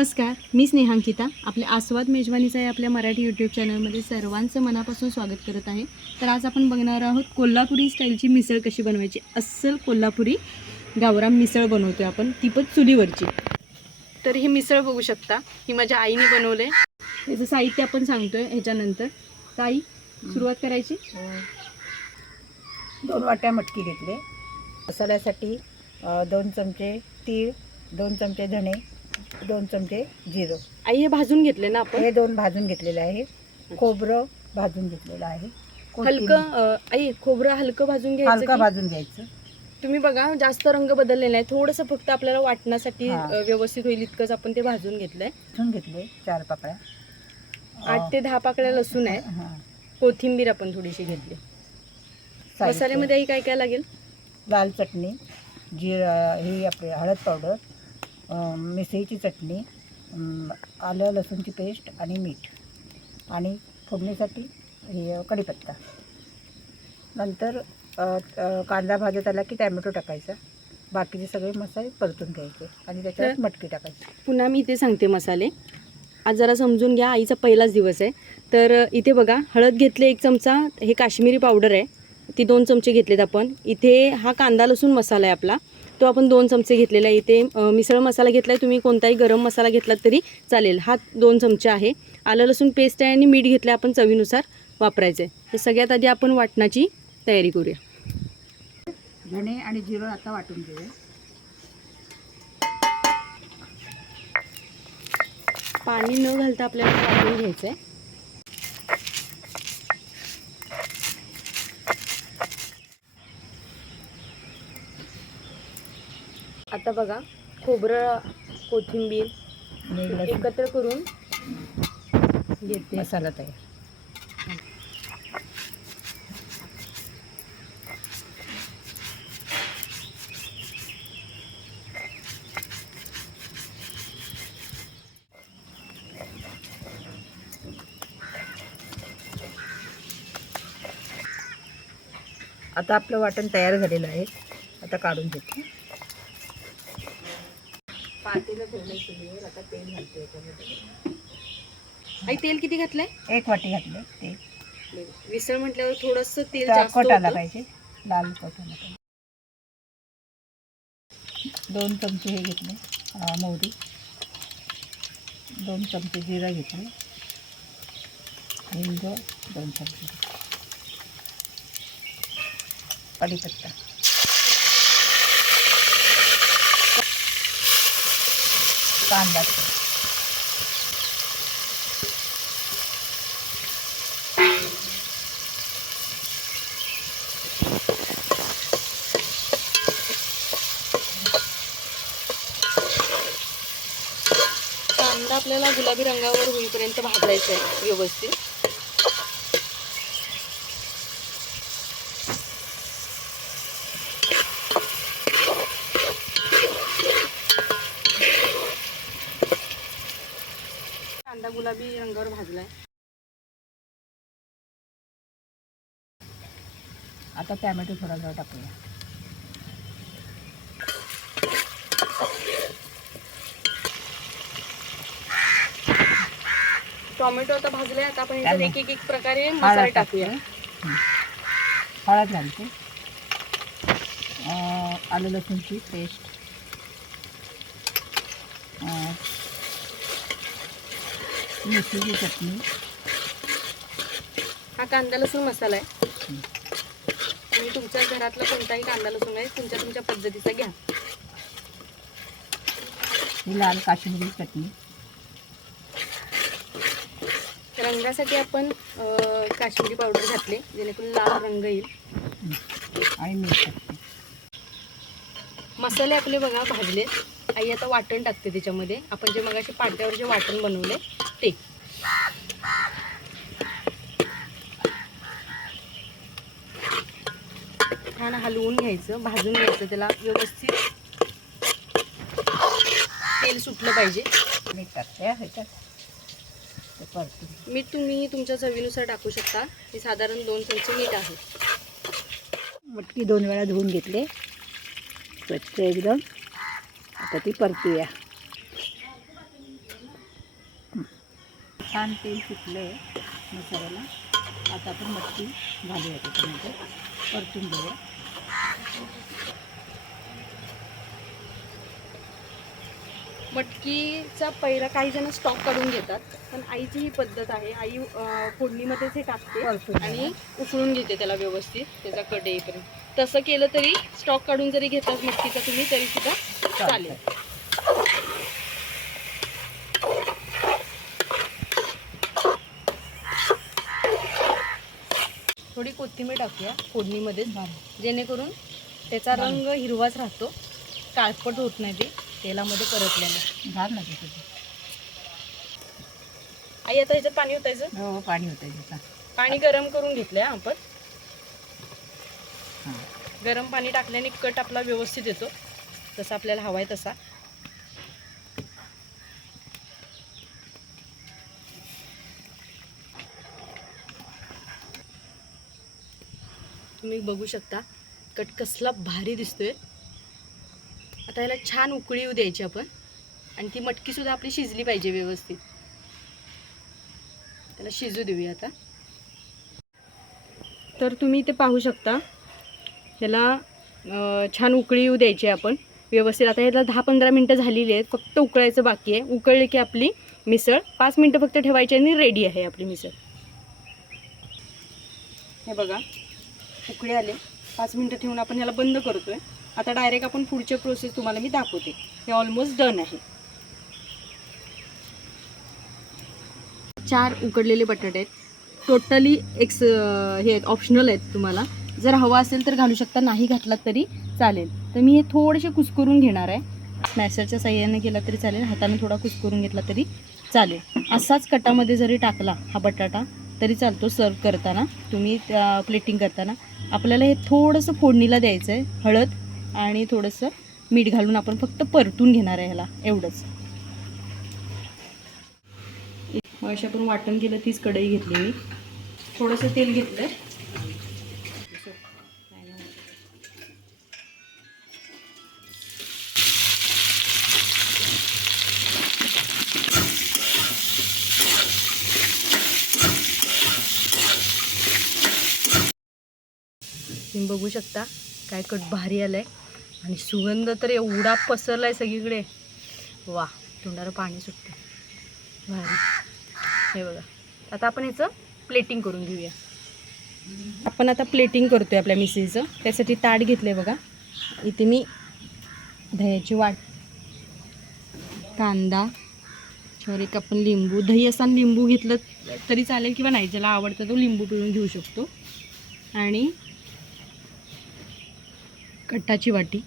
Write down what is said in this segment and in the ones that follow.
नमस्कार मी स्नेहांकिता. आपल्या आस्वाद मेजवानीचा या आपल्या मराठी यूट्यूब चॅनलमध्ये सर्वांचं मनापासून स्वागत करत आहे. तर आज आपण बघणार आहोत कोल्हापुरी स्टाईलची मिसळ कशी बनवायची? अस्सल कोल्हापुरी गावराम मिसळ बनवतोय आपण. ती पण चुलीवरची. तर ही मिसळ बघू शकता. ही माझ्या आईने बनवले याचं साहित्य आपण सांगतोय ह्याच्यानंतर. तर आई सुरुवात करायची. दोन वाट्या मटकी घेतले. मसाल्यासाठी दोन चमचे तीळ दोन चमचे धणे दोन चमचे जिरं. आई हे भाजून घेतले ना आपण? हे दोन भाजून घेतलेले आहे. खोबरं भाजून घेतलेलं आहे. कोथिंबीर. हलकं अं, आई खोबरं हलकं भाजून घ्यायचं हलका की- भाजून घ्यायचं. तुम्ही बघा जास्त रंग बदललेला आहे. थोडंसं फक्त आपल्याला वाटण्यासाठी हा. अ, व्यवस्थित होईल इतकंच आपण ते भाजून घेतलंय. भाजून घेतले चार पाकळ्या. आठ ते दहा पाकळ्या लसूण आहे हां. कोथिंबीर आपण थोडीशी घेतली. साहित्य. मसाल्यामध्ये आई काय काय लागेल? लाल चटणी जिरं ही आपली हळद पावडर मिसळीची चटणी आलं लसूणची पेस्ट आणि मीठ. आणि फोडणीसाठी हे कढीपत्ता. नंतर कांदा भाजत आला की टॅमॅटो टाकायचा. बाकीचे सगळे मसाले परतून घ्यायचे आणि त्याच्यात मटकी टाकायची. पुन्हा मी इथे सांगते मसाले. आज जरा समजून घ्या आईचा पहिलाच दिवस आहे. तर इथे बघा हळद घेतले एक चमचा हे काश्मीरी पावडर आहे. ती दोन चमचे घेतलेत आपण. इथे हा कांदा लसूण मसाला आहे आपला. तो आपण दोन चमचे घेतलेला आहे. इथे मिसळ मसाला घेतला आहे तुम्ही कोणताही गरम मसाला घेतलात तरी चालेल. हा दोन चमचे आहे. आलं लसूण पेस्ट आहे आणि मीठ घेतलं आपण चवीनुसार वापरायचं आहे हे सगळ्यात आधी आपण वाटणाची तयारी करूया. धणे आणि जिरं आता वाटून घेऊया. पाणी न घालता आपल्याला वाटून घ्यायचं आहे आता बघा खोबरं कोथिंबीर एकत्र करून घेते. मसाला तयार. आता आपलं वाटण तयार झालेलं आहे. आता काढून घेते. पातेलं ठेवलं चुलीवर आता तेल घालते याच्यामध्ये. आई तेल किती घातलंय? एक वाटी घातलं ते मिसळ म्हटल्यावर थोडस तेल जास्त कट आला होतं. पाहिजे. लाल कट आला पाहिजे. दोन चमचे हे घेतले अं, मोहरी. दोन चमचे जिरं घेतले. हिंग दोन चमचे. कढीपत्ता कांदा कांदा आपल्याला गुलाबी रंगावर होईपर्यंत भाजायचा आहे व्यवस्थित कांदा गुलाबी रंगावर भाजलाय. आता टॅमॅटो थोडा जरा टाकूया. टोमॅटो आता भाजलाय आता आपण याच्यात एक एक एक प्रकारे मसाले हळद टाकूया. हं. हळद घालते. अं, आलं लसूणची पेस्ट चटणी हा कांदा लसूण मसाला आहे. तुम्ही तुमच्या घरातला कोणताही कांदा लसूण आहे तुमच्या तुमच्या पद्धतीचा घ्या. ही लाल काश्मीरी चटणी. रंगासाठी आपण अं, काश्मीरी पावडर घातले जेणेकरून लाल रंग येईल. आणि मीठ टाकते. मसाले आपले बघा भाजले आई आता वाटण टाकते त्याच्यामध्ये आपण जे मगाशी पाट्यावर जे वाटण बनवले ते. छान हलवून घ्यायचं भाजून घ्यायचं त्याला व्यवस्थित तेल सुटलं पाहिजे. मीठ तुम्ही तुमच्या चवीनुसार टाकू शकता. हे साधारण दोन चमचे मीठ आहे. मटकी दोन वेळा धुवून घेतले. स्वच्छ एकदम. आता ती परतूया. छान तेल सुटलं आहे मसाल्याला. आता आपण मटकी घालूया त्याच्यामध्ये परतून घेऊया. मटकीचा पहिला काही जण स्टॉक काढून घेतात पण आईची ही पद्धत आहे. आई अं, फोडणीमध्येच हे टाकते परतून आणि उकळून घेते त्याला व्यवस्थित त्याचा कट येईपर्यंत तसं केलं तरी स्टॉक काढून जरी घेतलात मटकीचा तुम्ही तरी सुद्धा चालेल. थोडी कोथिंबीर टाकूया फोडणीमध्येच जेणेकरून त्याचा रंग हिरवाच राहतो. काळपट होत नाही ते. तेलामध्ये परतल्याने घाल ना तिथे आई आता ह्याच्यात पाणी होतायचं हो पाणी होतं त्याचा पाणी गरम करून घेतलंय आपण. हां. गरम पाणी टाकल्याने कट आपला व्यवस्थित येतो. जसा आपल्याला हवा आहे तसा. तुम्ही बघू शकता कट कसला भारी दिसतोय. आता याला छान उकळी येऊ द्यायची आपण. आणि ती मटकी सुद्धा आपली शिजली पाहिजे व्यवस्थित. त्याला शिजू देऊया आता. तर तुम्ही इथे पाहू शकता ह्याला छान उकळी येऊ द्यायची आपण. व्यवस्थित. आता ह्याला दहा पंधरा मिनटं झालेली आहेत. फक्त उकळायचं बाकी आहे. उकळले की आपली मिसळ पाच मिनटं फक्त ठेवायची आणि रेडी आहे आपली मिसळ. हे बघा उकळे आले. पाच मिनटं ठेवून आपण ह्याला बंद करतोय. आता डायरेक्ट आपण पुढचे प्रोसेस तुम्हाला मी दाखवते. हे ऑलमोस्ट डन आहे. चार उकडलेले बटाटे आहेत. टोटली एक्स हे आहेत ऑप्शनल आहेत तुम्हाला. जर हवा असेल तर घालू शकता नाही घातलात तरी चालेल. तर मी हे थोडेसे कुस्करून घेणार आहे. स्मॅशरच्या साह्याने केला तरी चालेल हाताने थोडा कुस्करून घेतला तरी चालेल. असाच कटामध्ये जरी टाकला हा बटाटा तरी चालतो सर्व करताना तुम्ही प्लेटिंग करताना. आपल्याला हे थोडंसं फोडणीला द्यायचं आहे हळद आणि थोडंसं मीठ घालून आपण फक्त परतून घेणार आहे ह्याला एवढंच. मग अशा आपण वाटण केलं तीच कढई घेतली मी. थोडंसं तेल घेतलं तुम्ही बघू शकता. काय कट भारी आलं आहे आणि सुगंध तर एवढा पसरला आहे सगळीकडे. वा तोंडाला पाणी सुटतं भारी. हे बघा. आता आपण ह्याचं प्लेटिंग करून घेऊया. आपण आता प्लेटिंग करतोय आपल्या मिसळीचं त्यासाठी ताट घेतलंय बघा. इथे मी दह्याची वाट कांदा त्याच्यावर एक आपण लिंबू दही असताना लिंबू घेतलं तरी चालेल किंवा नाही. ज्याला आवडतं तो लिंबू पिळून घेऊ शकतो. आणि कटाची वाटी.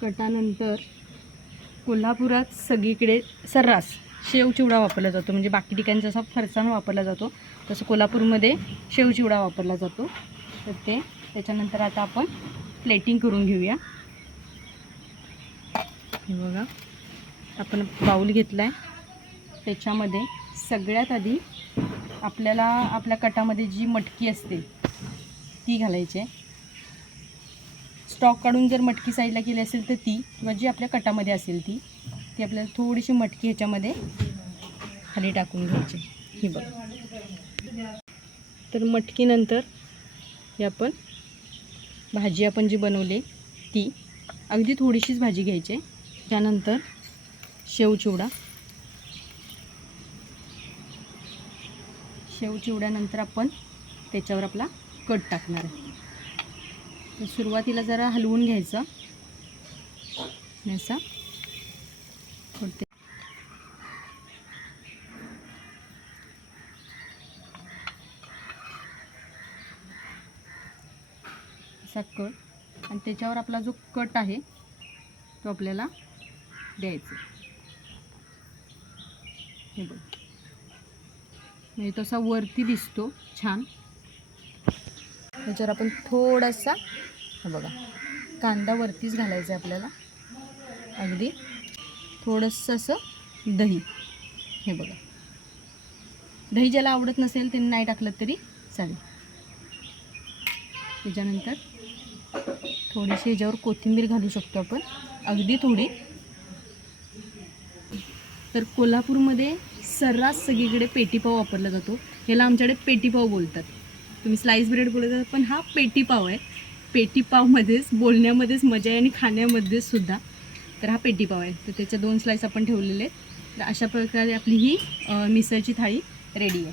कटानंतर कोल्हापुरात सगळीकडे सर्रास शेव चिवडा वापरला जातो. म्हणजे बाकी ठिकाणी जसा फरसाण वापरला जातो तसं कोल्हापूरमध्ये शेवचिवडा वापरला जातो. तर ते त्याच्यानंतर आता आपण प्लेटिंग करून घेऊया. हे बघा आपण बाऊल घेतला आहे त्याच्यामध्ये सगळ्यात आधी आपल्याला आपल्या कटामध्ये जी मटकी असते ती घालायची आहे. स्टॉक काढून जर मटकी साईडला केली असेल तर ती किंवा जी आपल्या कटामध्ये असेल ती ती आपल्याला थोडीशी मटकी ह्याच्यामध्ये खाली टाकून घ्यायची ही बघ. तर मटकीनंतर हे आपण भाजी आपण जी बनवली ती अगदी थोडीशीच भाजी घ्यायची आहे. त्यानंतर शेव चिवडा. शेव चिवड्यानंतर आपण त्याच्यावर आपला कट टाकणार आहे. तर सुरुवातीला जरा हलवून घ्यायचं. आणि असा असा कट. आणि त्याच्यावर आपला जो कट आहे तो आपल्याला द्यायचा. हे बघ. म्हणजे तसा वरती दिसतो छान. त्याच्यावर आपण थोडासा बघा कांदा वरतीच घालायचा आहे आपल्याला. अगदी थोडंसं असं दही हे बघा. दही ज्याला आवडत नसेल त्यांनी नाही टाकलं तरी चालेल. त्याच्यानंतर थोडीशी ह्याच्यावर कोथिंबीर घालू शकतो आपण. अगदी थोडी. तर कोल्हापूरमध्ये सर्रास सगळीकडे पेटीपाव वापरला जातो. ह्याला आमच्याकडे पेटीपाव बोलतात. तुम्ही स्लाईस ब्रेड बोलत आहात पण हा पेटीपाव आहे. पेटीपावमध्येच बोलण्यामध्येच मजा आहे आणि खाण्यामध्येच सुद्धा. तर हा पेटीपाव आहे. तर त्याच्या दोन स्लाईस आपण ठेवलेले आहेत. तर अशा प्रकारे आपली ही मिसळची थाळी रेडी आहे.